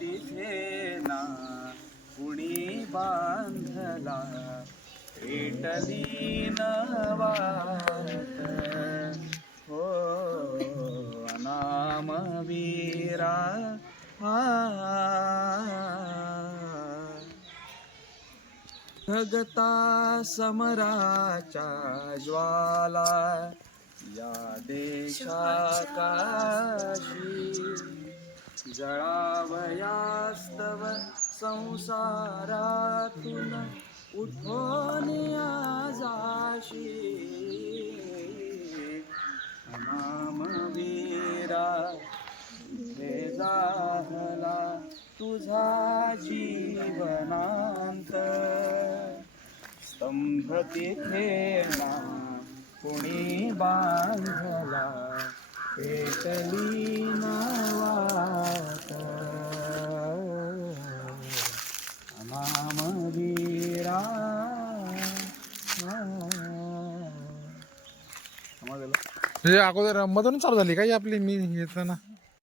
तिथे ना कुणी बांधला, पेटली न वाट हो नामवीरा. जगता समराच्या ज्वाला या देशाकाशी, जळावयास्तव संसारातून उठून आजाशी. नामवीरा हे झाला तुझा जीवनांत, स्तंभ तिथे ना कुणी बांधला, पेटली न वाट नामवीरा. हे अगोदर मधून चालू झाली काय आपली मी येताना?